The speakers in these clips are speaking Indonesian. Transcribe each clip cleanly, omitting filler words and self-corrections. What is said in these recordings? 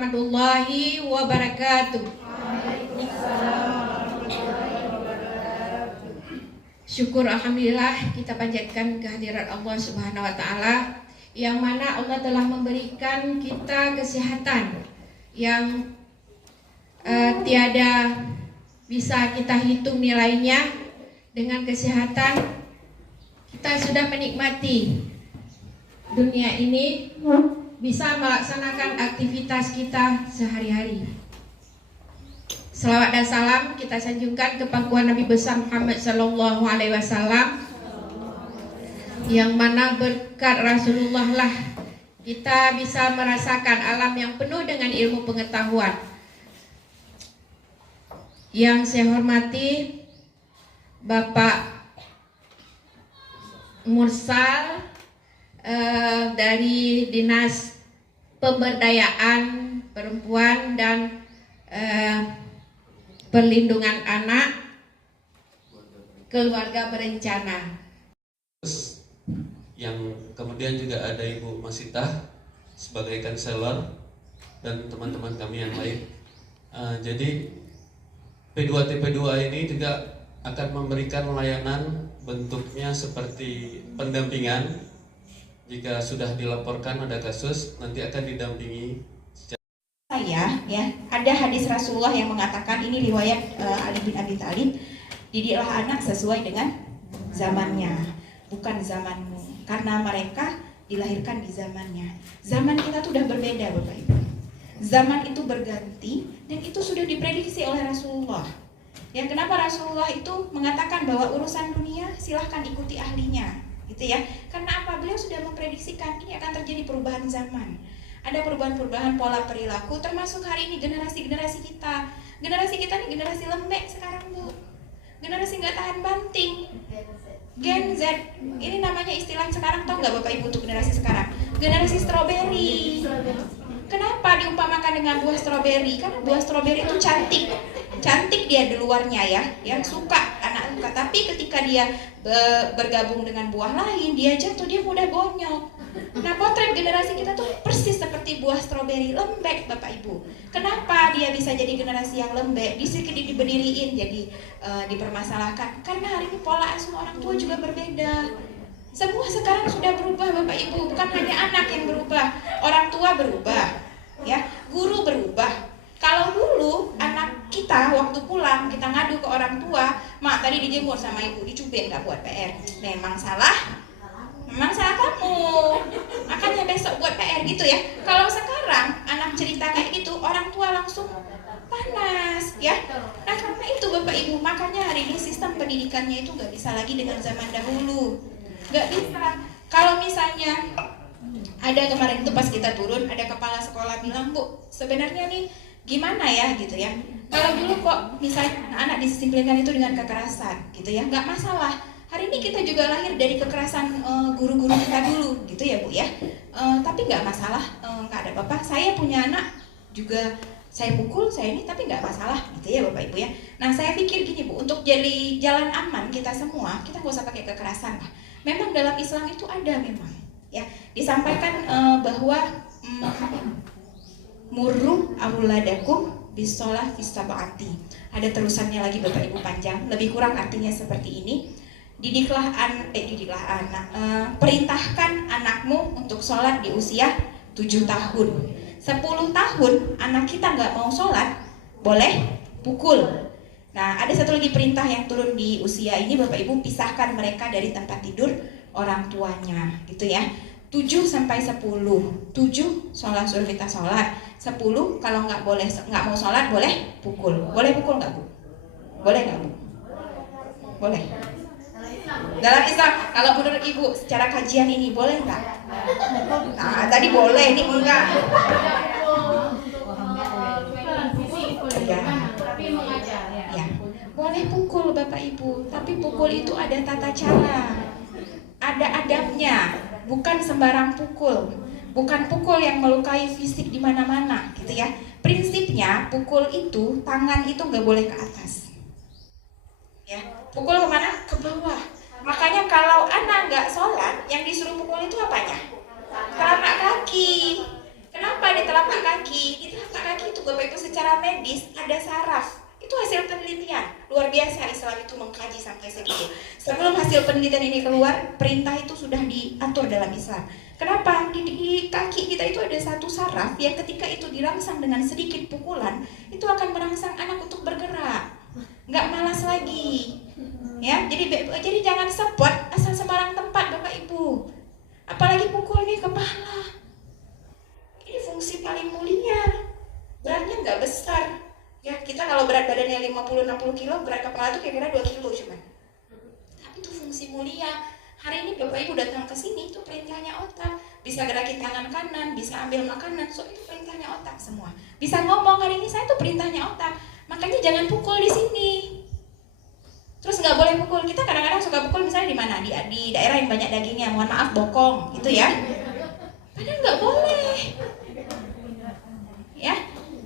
warahmatullahi wabarakatuh. Syukur alhamdulillah kita panjatkan kehadirat Allah Subhanahu wa taala yang mana Allah telah memberikan kita kesehatan yang tiada bisa kita hitung nilainya. Dengan kesehatan kita sudah menikmati dunia ini, bisa melaksanakan aktivitas kita sehari-hari. Selawat dan salam kita sanjungkan ke pangkuan Nabi besar Muhammad sallallahu alaihi wasallam, yang mana berkat Rasulullah lah kita bisa merasakan alam yang penuh dengan ilmu pengetahuan. Yang saya hormati Bapak Mursal dari Dinas Pemberdayaan Perempuan dan Perlindungan Anak, Keluarga Berencana. Yang kemudian juga ada Ibu Masitah sebagai konselor dan teman-teman kami yang lain. Jadi P2TP2 ini juga akan memberikan layanan, bentuknya seperti pendampingan. Jika sudah dilaporkan ada kasus, nanti akan didampingi. Ada hadis Rasulullah yang mengatakan, ini riwayat Ali bin Abi Thalib, didiklah anak sesuai dengan zamannya, bukan zamanmu, karena mereka dilahirkan di zamannya. Zaman kita tuh udah berbeda, Bapak Ibu. Zaman itu berganti dan itu sudah diprediksi oleh Rasulullah. Ya, kenapa Rasulullah itu mengatakan bahwa urusan dunia silahkan ikuti ahlinya, gitu ya? Karena apa? Beliau sudah memprediksikan ini akan terjadi perubahan zaman. Ada perubahan-perubahan pola perilaku, termasuk hari ini generasi-generasi kita. Generasi kita nih generasi lembek sekarang, Bu. Generasi nggak tahan banting. Gen Z, ini namanya istilah sekarang, tahu nggak Bapak Ibu untuk generasi sekarang? Generasi stroberi. Kenapa diumpamakan dengan buah stroberi? Karena buah stroberi itu cantik. Cantik dia di luarnya ya, yang suka, anak suka. Tapi ketika dia bergabung dengan buah lain, dia jatuh, dia mudah bonyok. Nah, potret generasi kita tuh persis seperti buah stroberi, lembek Bapak Ibu. Kenapa dia bisa jadi generasi yang lembek? Diberdiriin, jadi dipermasalahkan. Karena hari ini pola asuh orang tua juga berbeda. Semua sekarang sudah berubah Bapak Ibu, bukan hanya anak yang berubah, orang tua berubah, ya, guru berubah. Kalau dulu anak kita waktu pulang kita ngadu ke orang tua, mak tadi dijemur sama ibu, dicubit nggak buat PR. Memang salah kamu, makanya besok buat PR gitu ya. Kalau sekarang anak cerita kayak gitu, orang tua langsung panas ya. Nah, karena itu Bapak Ibu, makanya hari ini sistem pendidikannya itu nggak bisa lagi dengan zaman dahulu, nggak bisa. Kalau misalnya ada kemarin itu pas kita turun, ada kepala sekolah bilang, Bu, sebenarnya nih gimana ya gitu ya, kalau dulu kok misalnya anak-anak disisiplinkan itu dengan kekerasan gitu ya, nggak masalah. Hari ini kita juga lahir dari kekerasan guru-guru kita dulu gitu ya Bu ya, tapi nggak masalah, nggak ada apa-apa. Saya punya anak juga, saya pukul, saya ini, tapi nggak masalah gitu ya Bapak Ibu ya. Nah, saya pikir gini Bu, untuk jadi jalan aman kita semua, kita nggak usah pakai kekerasan lah. Memang dalam Islam itu ada memang ya, disampaikan bahwa murru auladakum bisolah fisabati. Ada terusannya lagi Bapak Ibu, panjang, lebih kurang artinya seperti ini. Didiklah anak, perintahkan anakmu untuk sholat di usia 7 tahun. 10 tahun anak kita nggak mau sholat, boleh pukul. Nah, ada satu lagi perintah yang turun di usia ini Bapak Ibu, pisahkan mereka dari tempat tidur orang tuanya, gitu ya. 7 sampai 10. 7 sholat suruh kita sholat. 10 kalau nggak mau sholat boleh pukul. Boleh pukul nggak Bu? Boleh nggak Bu? Boleh. Dalam Islam, kalau menurut Ibu secara kajian ini boleh nggak? Nah, tadi boleh, ini enggak. Ya, boleh pukul Bapak Ibu, tapi pukul itu ada tata cara, ada adabnya, bukan sembarang pukul, bukan pukul yang melukai fisik di mana-mana, gitu ya. Prinsipnya pukul itu tangan itu nggak boleh ke atas, ya. Pukul kemana? Ke bawah. Makanya kalau anak nggak sholat, yang disuruh pukul itu apanya? Telapak kaki. Kenapa di telapak kaki? Di telapak secara medis ada saraf. Itu hasil penelitian. Luar biasa Islam itu mengkaji sampai segitu. Sebelum hasil penelitian ini keluar, perintah itu sudah diatur dalam Islam. Kenapa? Di kaki kita itu ada satu saraf yang ketika itu dirangsang dengan sedikit pukulan, itu akan merangsang anak untuk bergerak. Nggak malas lagi. Ya, jadi jangan sepot asal sembarang tempat Bapak Ibu. Apalagi pukul nih kepala. Ini fungsi paling mulia. Beratnya nggak besar. Ya, kita kalau berat badannya 50-60 kilo, berat kepala itu kira-kira 2 kilo cuman. Tapi itu fungsi mulia. Hari ini Bapak Ibu datang ke sini, itu perintahnya otak. Bisa gerakin tangan kanan, bisa ambil makanan, so itu perintahnya otak semua. Bisa ngomong, hari ini saya itu perintahnya otak. Makanya jangan pukul di sini. Terus nggak boleh pukul. Kita kadang-kadang suka pukul misalnya di mana? Di daerah yang banyak dagingnya, mohon maaf bokong, gitu ya. Padahal nggak boleh. Ya.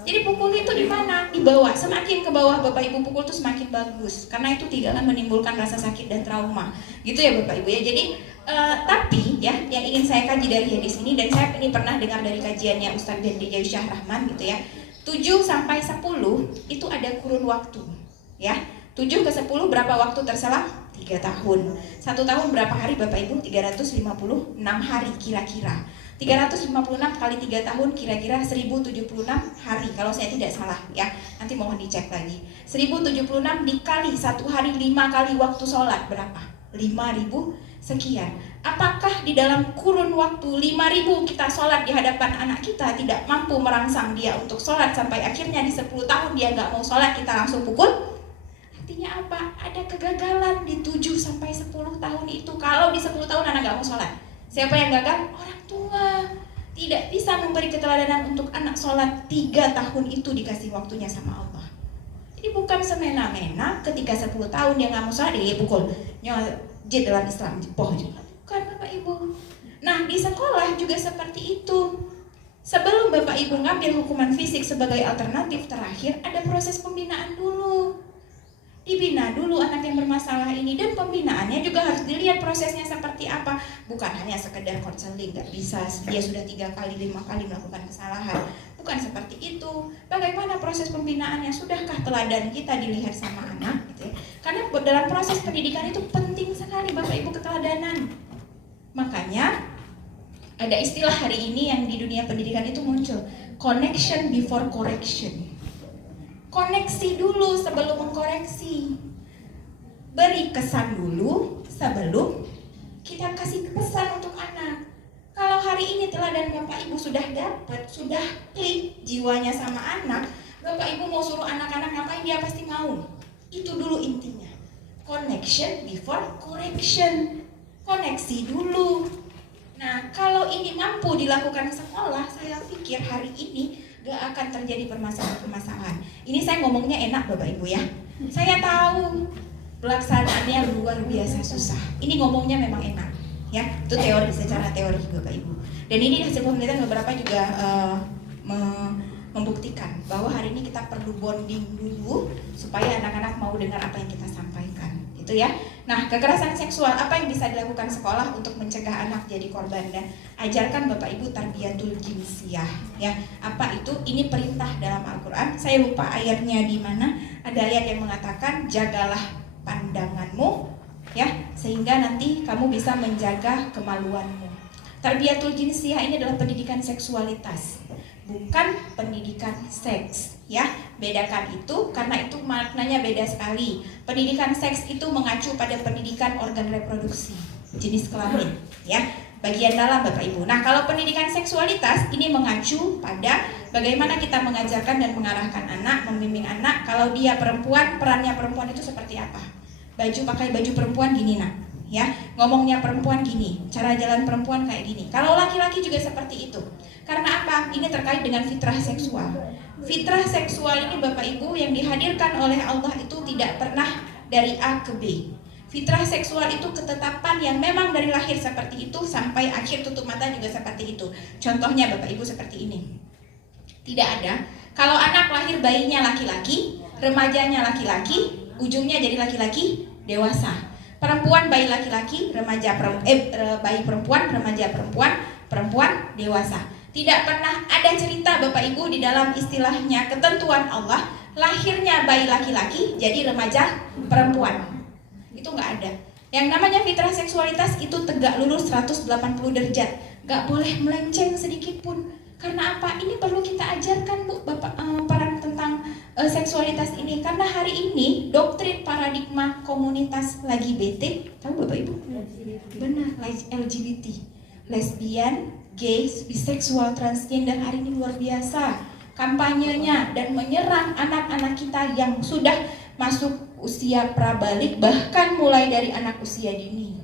Jadi pukul itu di mana? Di bawah. Semakin ke bawah Bapak Ibu pukul itu semakin bagus. Karena itu tidak akan menimbulkan rasa sakit dan trauma. Gitu ya Bapak Ibu ya. Jadi tapi ya yang ingin saya kaji dari hadis ini, dan saya ini pernah dengar dari kajiannya Ustadz Dendi Syah Rahman gitu ya. 7 sampai 10 itu ada kurun waktu. Ya. 7 ke 10 berapa waktu terselang? 3 tahun. 1 tahun berapa hari Bapak Ibu? 356 hari kira-kira. 356 kali 3 tahun kira-kira 1076 hari kalau saya tidak salah ya. Nanti mohon dicek lagi. 1076 dikali 1 hari 5 kali waktu sholat berapa? 5000 sekian. Apakah di dalam kurun waktu 5000 kita sholat di hadapan anak kita tidak mampu merangsang dia untuk sholat sampai akhirnya di 10 tahun dia nggak mau sholat kita langsung pukul? Artinya apa? Ada kegagalan di 7 sampai 10 tahun itu. Kalau di 10 tahun anak nggak mau sholat, siapa yang gagal? Orang tua. Tidak bisa memberi keteladanan untuk anak sholat 3 tahun itu dikasih waktunya sama Allah. Jadi bukan semena-mena ketika 10 tahun dia nggak mau sholat, dia pukul. Jid dalam Islam, jepoh juga. Bukan Bapak Ibu. Nah di sekolah juga seperti itu. Sebelum Bapak Ibu ngambil hukuman fisik sebagai alternatif terakhir, ada proses pembinaan dulu. Dibina dulu anak yang bermasalah ini, dan pembinaannya juga harus dilihat prosesnya seperti apa. Bukan hanya sekedar konseling, nggak bisa dia sudah 3 kali 5 kali melakukan kesalahan. Bukan seperti itu. Bagaimana proses pembinaannya? Sudahkah teladan kita dilihat sama anak gitu ya? Karena dalam proses pendidikan itu penting sekali Bapak Ibu keteladanan. Makanya ada istilah hari ini yang di dunia pendidikan itu muncul, connection before correction. Koneksi dulu sebelum mengkoreksi. Beri kesan dulu sebelum kita kasih pesan untuk anak. Kalau hari ini teladan Bapak Ibu sudah dapat, sudah klik jiwanya sama anak, Bapak Ibu mau suruh anak-anak ngapain dia pasti mau. Itu dulu intinya. Connection before correction. Koneksi dulu. Nah, kalau ini mampu dilakukan sekolah, saya pikir hari ini gak akan terjadi permasalahan-permasalahan. Ini saya ngomongnya enak Bapak Ibu ya. Saya tahu pelaksanaannya luar biasa susah. Ini ngomongnya memang enak ya. Itu teori, secara teori Bapak Ibu. Dan ini hasil penelitian beberapa juga membuktikan bahwa hari ini kita perlu bonding dulu supaya anak-anak mau dengar apa yang kita sampaikan. Gitu ya. Nah, kekerasan seksual apa yang bisa dilakukan sekolah untuk mencegah anak jadi korban? Dan ajarkan Bapak Ibu tarbiyatul jinsiyah ya. Apa itu? Ini perintah dalam Al-Qur'an. Saya lupa ayatnya di mana. Ada ayat yang mengatakan jagalah pandanganmu ya, sehingga nanti kamu bisa menjaga kemaluanmu. Tarbiyatul jinsiyah ini adalah pendidikan seksualitas, bukan pendidikan seks ya. Bedakan itu karena itu maknanya beda sekali. Pendidikan seks itu mengacu pada pendidikan organ reproduksi, jenis kelamin ya, bagian dalam Bapak Ibu. Nah, kalau pendidikan seksualitas ini mengacu pada bagaimana kita mengajarkan dan mengarahkan anak, membimbing anak. Kalau dia perempuan, perannya perempuan itu seperti apa? Pakai baju perempuan gini nak ya, ngomongnya perempuan gini, cara jalan perempuan kayak gini. Kalau laki-laki juga seperti itu. Karena apa? Ini terkait dengan fitrah seksual. Fitrah seksual ini Bapak Ibu yang dihadirkan oleh Allah itu tidak pernah dari A ke B. Fitrah seksual itu ketetapan yang memang dari lahir seperti itu sampai akhir tutup mata juga seperti itu. Contohnya Bapak Ibu seperti ini. Tidak ada. Kalau anak lahir bayinya laki-laki, remajanya laki-laki, ujungnya jadi laki-laki dewasa. Perempuan bayi laki-laki, bayi perempuan, remaja perempuan, perempuan dewasa. Tidak pernah ada cerita Bapak Ibu di dalam istilahnya ketentuan Allah, lahirnya bayi laki-laki jadi remaja perempuan. Itu nggak ada. Yang namanya fitrah seksualitas itu tegak lurus 180 derajat, nggak boleh melenceng sedikit pun. Karena apa? Ini perlu kita ajarkan Bu, Bapak, para tentang seksualitas ini. Karena hari ini doktrin paradigma komunitas lagi BT, tahu Bapak Ibu? Benar, LGBT, lesbian, gay, biseksual, transgender hari ini luar biasa kampanyenya dan menyerang anak-anak kita yang sudah masuk usia prabalik, bahkan mulai dari anak usia dini.